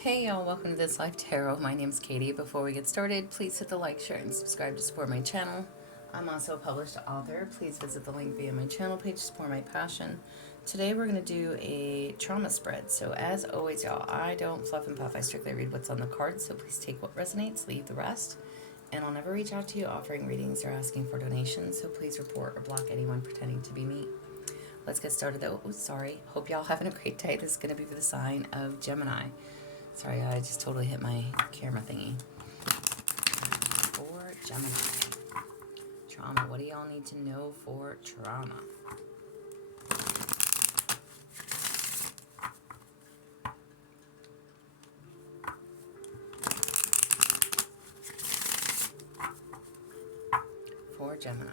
Hey y'all, welcome to This Life Tarot. My name's Katie. Before we get started, please hit the like, share, and subscribe to support my channel. I'm also a published author. Please visit the link via my channel page to support my passion. Today we're going to do a trauma spread. So as always, y'all, I don't fluff and puff. I strictly read what's on the cards, so please take what resonates, leave the rest. And I'll never reach out to you offering readings or asking for donations, so please report or block anyone pretending to be me. Let's get started though. Oh, sorry. Hope y'all having a great day. This is going to be for the sign of Gemini. Sorry, I just totally hit my camera thingy. For Gemini. Trauma. What do y'all need to know for trauma? For Gemini.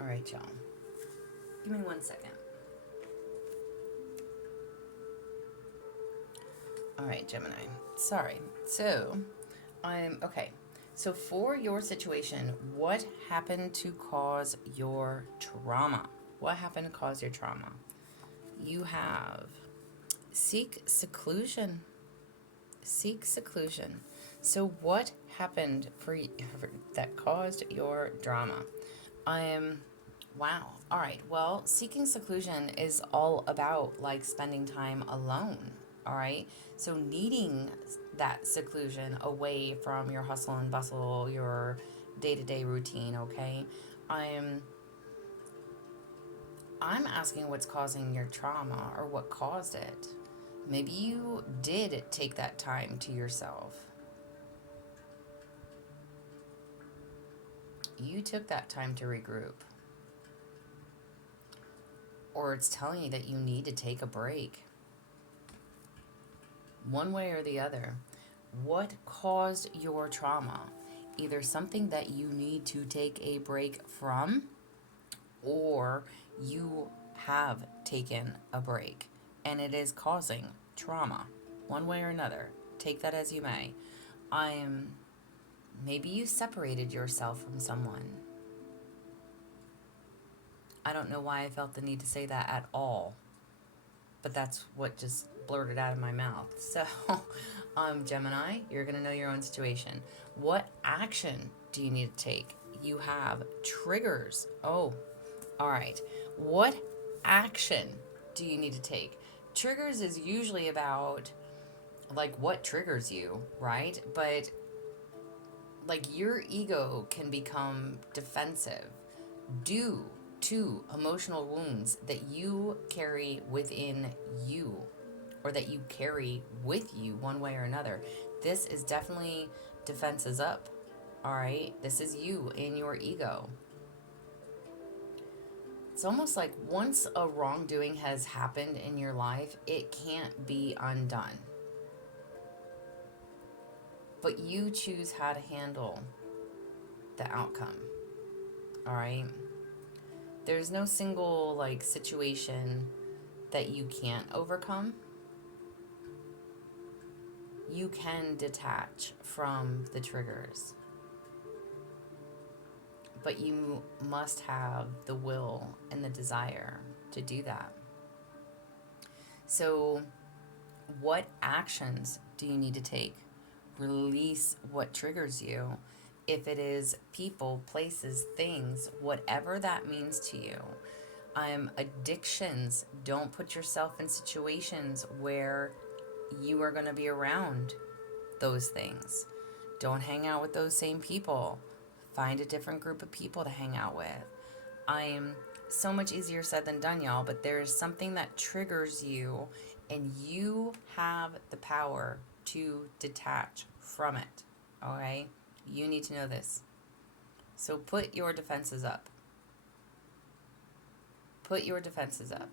Alright, y'all. Give me 1 second. Alright, Gemini. Sorry. So, okay. So for your situation, what happened to cause your trauma? What happened to cause your trauma? You have seek seclusion. Seek seclusion. So what happened that caused your drama? Wow. All right. Well, seeking seclusion is all about like spending time alone. All right. So needing that seclusion away from your hustle and bustle, your day-to-day routine. Okay. I'm asking what's causing your trauma or what caused it. Maybe you did take that time to yourself. You took that time to regroup. Or it's telling you that you need to take a break. One way or the other. What caused your trauma? Either something that you need to take a break from, or you have taken a break and it is causing trauma. One way or another. Take that as you may. Maybe you separated yourself from someone. I don't know why I felt the need to say that at all, but that's what just blurted out of my mouth. So, Gemini, you're going to know your own situation. What action do you need to take? You have triggers. Oh, all right. What action do you need to take? Triggers is usually about, like, what triggers you, right? But, like, your ego can become defensive due to emotional wounds that you carry within you, or that you carry with you one way or another. This is definitely defenses up. All right. This is you in your ego. It's almost like once a wrongdoing has happened in your life, it can't be undone. But you choose how to handle the outcome. All right. There's no single like situation that you can't overcome. You can detach from the triggers, but you must have the will and the desire to do that. So, what actions do you need to take? Release what triggers you. If it is people, places, things, whatever that means to you. Addictions. Don't put yourself in situations where you are going to be around those things. Don't hang out with those same people. Find a different group of people to hang out with. So much easier said than done, y'all, but there's something that triggers you, and you have the power to detach from it. Okay? You need to know this. So put your defenses up. Put your defenses up.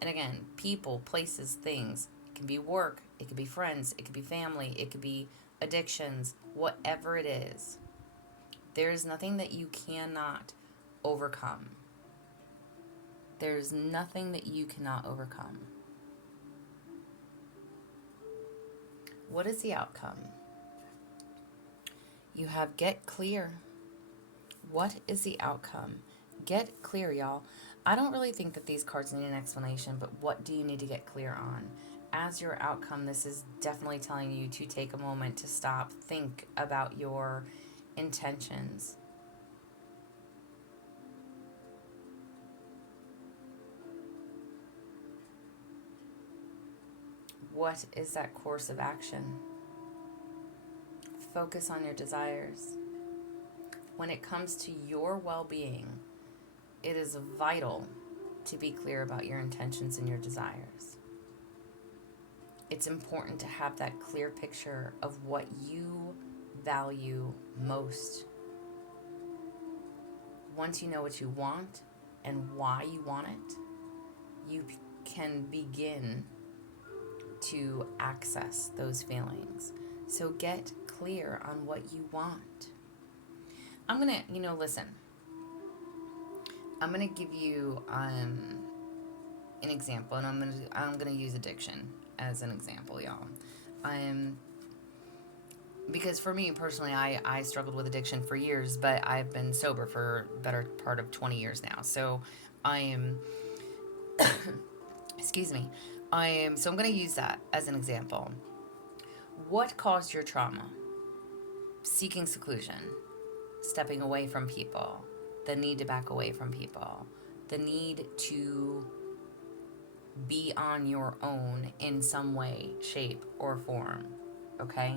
And again, people, places, things. It can be work. It could be friends. It could be family. It could be addictions. Whatever it is. There is nothing that you cannot overcome. There's nothing that you cannot overcome. What is the outcome? You have get clear. What is the outcome? Get clear, y'all. I don't really think that these cards need an explanation, but what do you need to get clear on? As your outcome, this is definitely telling you to take a moment to stop, think about your intentions. What is that course of action? Focus on your desires. When it comes to your well-being, it is vital to be clear about your intentions and your desires. It's important to have that clear picture of what you value most. Once you know what you want and why you want it, you can begin to access those feelings. So get clear on what you want. I'm going to, listen. I'm going to give you an example, and I'm going to use addiction as an example, y'all. Because for me personally, I struggled with addiction for years, but I've been sober for the better part of 20 years now. So I am, excuse me, so I'm going to use that as an example. What caused your trauma? Seeking seclusion, stepping away from people, the need to back away from people, the need to be on your own in some way, shape, or form, okay?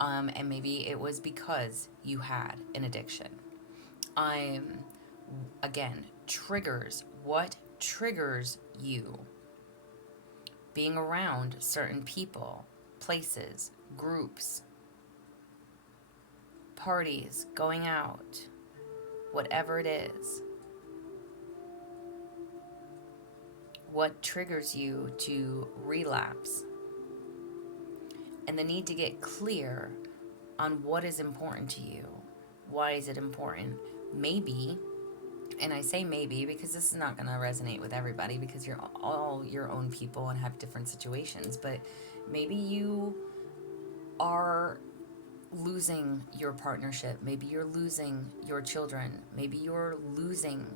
And maybe it was because you had an addiction. Again, triggers. What triggers you? Being around certain people, places, groups, parties, going out, whatever it is. What triggers you to relapse? And the need to get clear on what is important to you. Why is it important? Maybe, and I say maybe because this is not going to resonate with everybody because you're all your own people and have different situations, but maybe you are losing your partnership. Maybe you're losing your children. Maybe you're losing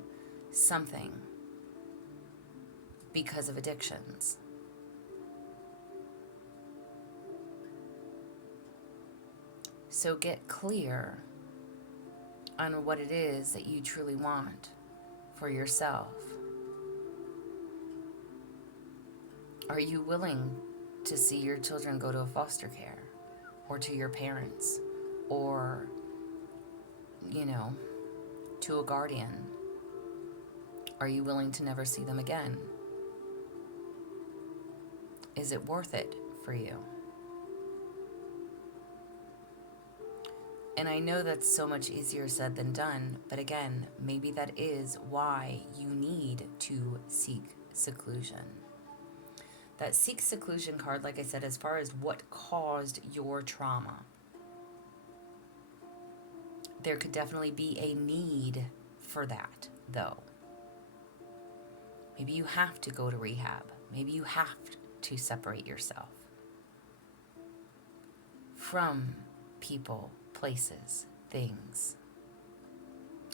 something because of addictions. So get clear on what it is that you truly want for yourself. Are you willing to see your children go to a foster care or to your parents or, to a guardian? Are you willing to never see them again? Is it worth it for you? And I know that's so much easier said than done, but again, maybe that is why you need to seek seclusion. That seek seclusion card, like I said, as far as what caused your trauma, there could definitely be a need for that, though. Maybe you have to go to rehab. Maybe you have to separate yourself from people, places, things,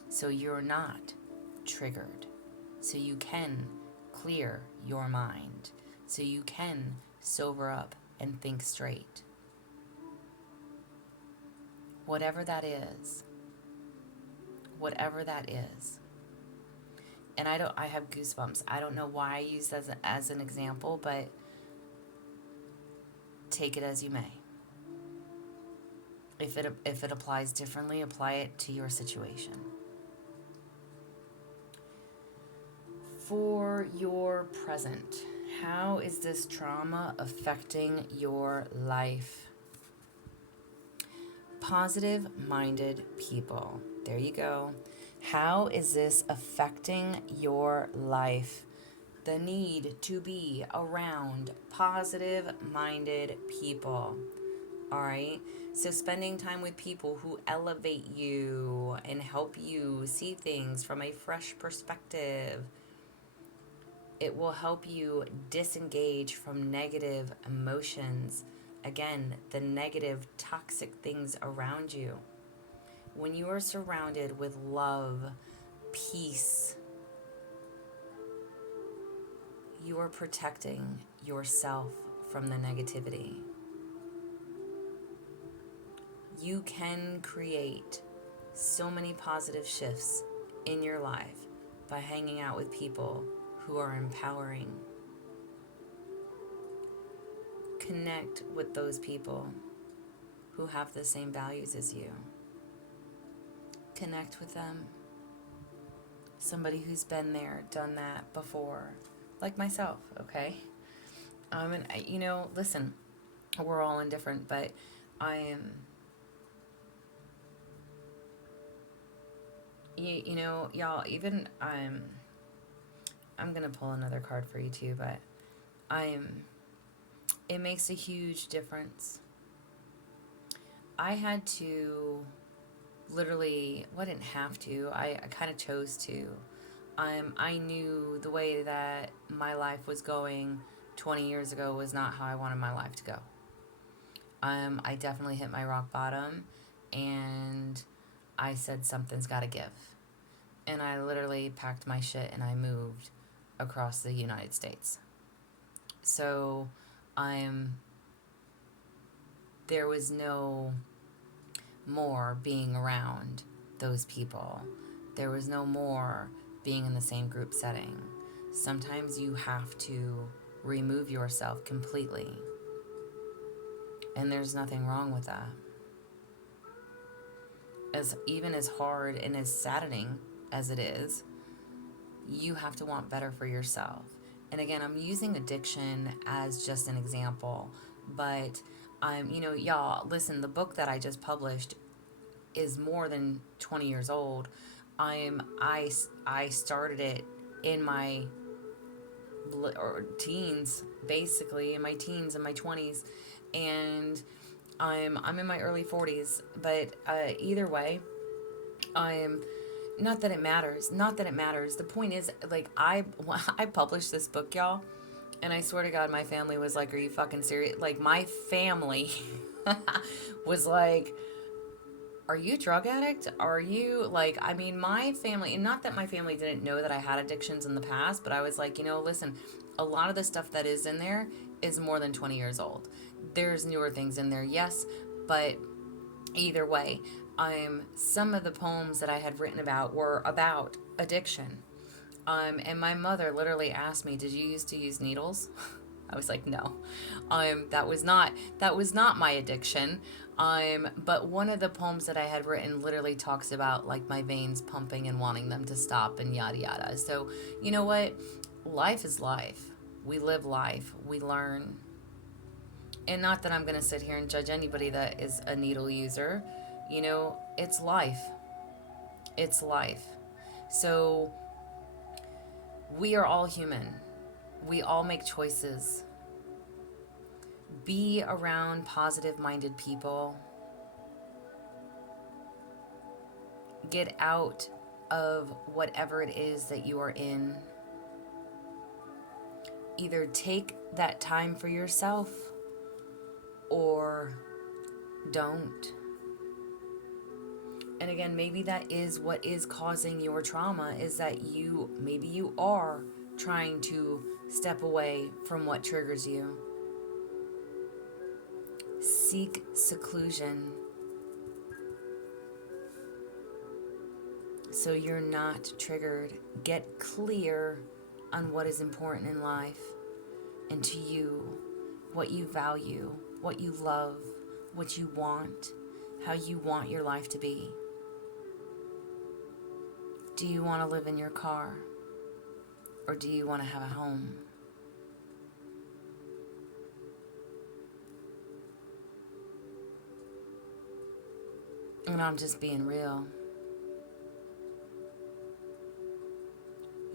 so you're not triggered, so you can clear your mind, so you can sober up and think straight. Whatever that is. And I have goosebumps. I don't know why I use that as an example, but take it as you may. If it applies differently, apply it to your situation. For your present, how is this trauma affecting your life? Positive-minded people. There you go. How is this affecting your life? The need to be around positive-minded people. All right? So spending time with people who elevate you and help you see things from a fresh perspective. It will help you disengage from negative emotions. Again, the negative, toxic things around you. When you are surrounded with love, peace, you're protecting yourself from the negativity. You can create so many positive shifts in your life by hanging out with people who are empowering. Connect with those people who have the same values as you. Connect with them. Somebody who's been there, done that before, like myself, okay? And listen, we're all indifferent, but I am, y'all, even I'm gonna pull another card for you too, but it makes a huge difference. I had to literally, well, I didn't have to, I kind of chose to. I knew the way that my life was going 20 years ago was not how I wanted my life to go. I definitely hit my rock bottom, and I said something's got to give. And I literally packed my shit and I moved across the United States. So there was no more being around those people. There was no more being in the same group setting. Sometimes you have to remove yourself completely. And there's nothing wrong with that. Even as hard and as saddening as it is, you have to want better for yourself. And again, I'm using addiction as just an example, but y'all, listen, the book that I just published is more than 20 years old. I started it in my teens, basically, in my teens and my 20s, and I'm in my early 40s, but either way, not that it matters. The point is, like, I published this book, y'all, and I swear to God, my family was like, are you fucking serious? Like, my family was like, are you a drug addict? Are you, like, I mean, my family, and not that my family didn't know that I had addictions in the past, but I was like, listen, a lot of the stuff that is in there is more than 20 years old. There's newer things in there, yes, but either way, some of the poems that I had written about were about addiction. And my mother literally asked me, did you used to use needles? I was like, no. That was not my addiction. But one of the poems that I had written literally talks about, like, my veins pumping and wanting them to stop and yada yada. So, you know what? Life is life. We live life. We learn. And not that I'm going to sit here and judge anybody that is a needle user. It's life. It's life. So we are all human. We all make choices. Be around positive-minded people. Get out of whatever it is that you are in. Either take that time for yourself or don't. And again, maybe that is what is causing your trauma, is that maybe you are trying to step away from what triggers you. Seek seclusion so you're not triggered. Get clear on what is important in life and to you, what you value, what you love, what you want, how you want your life to be. Do you want to live in your car, or do you want to have a home? And I'm just being real.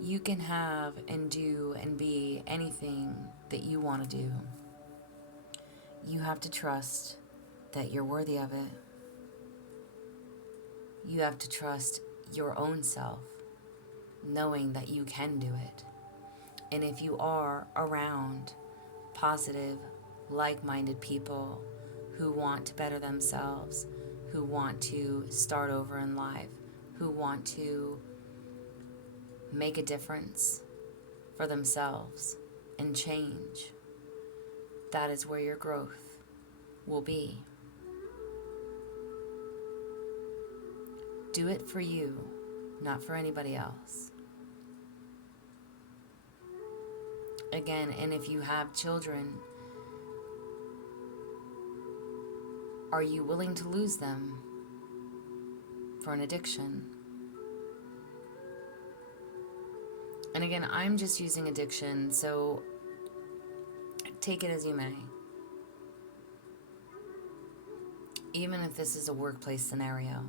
You can have and do and be anything that you want to do. You have to trust that you're worthy of it. You have to trust your own self, knowing that you can do it. And if you are around positive, like-minded people who want to better themselves, who want to start over in life, who want to make a difference for themselves, and change, that is where your growth will be. Do it for you, not for anybody else. Again, and if you have children, are you willing to lose them for an addiction? And again, I'm just using addiction, so take it as you may. Even if this is a workplace scenario,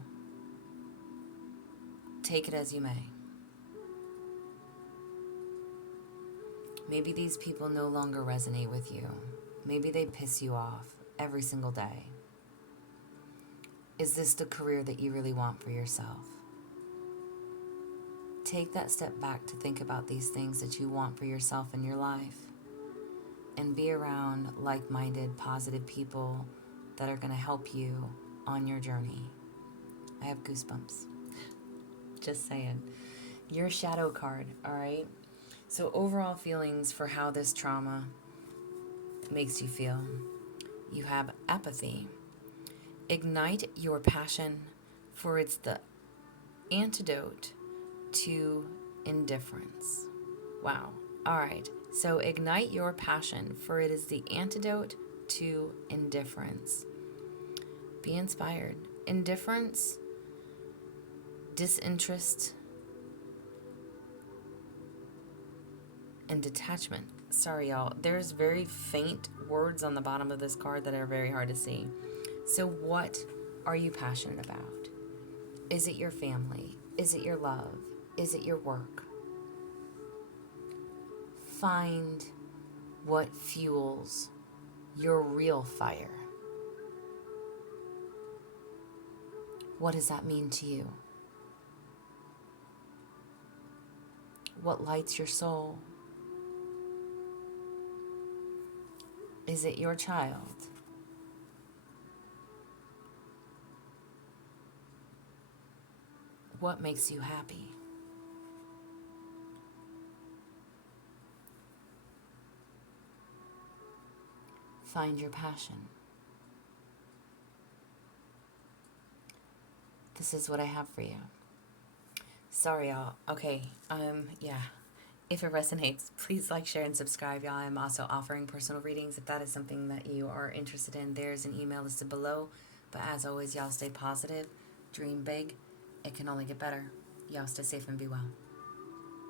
take it as you may. Maybe these people no longer resonate with you. Maybe they piss you off every single day. Is this the career that you really want for yourself? Take that step back to think about these things that you want for yourself in your life, and be around like-minded, positive people that are going to help you on your journey. I have goosebumps. Just saying. Your shadow card, all right? So overall feelings for how this trauma makes you feel. You have apathy. Ignite your passion, for it's the antidote to indifference. Wow. All right. So ignite your passion, for it is the antidote to indifference. Be inspired. Indifference, disinterest, and detachment. Sorry, y'all. There's very faint words on the bottom of this card that are very hard to see. So what are you passionate about? Is it your family? Is it your love? Is it your work? Find what fuels your real fire. What does that mean to you? What lights your soul? Is it your child? What makes you happy? Find your passion. This is what I have for you. Sorry, y'all. Okay, yeah. If it resonates, please like, share, and subscribe, y'all. I'm also offering personal readings if that is something that you are interested in. There's an email listed below. But as always, y'all stay positive, dream big. It can only get better. Y'all stay safe and be well.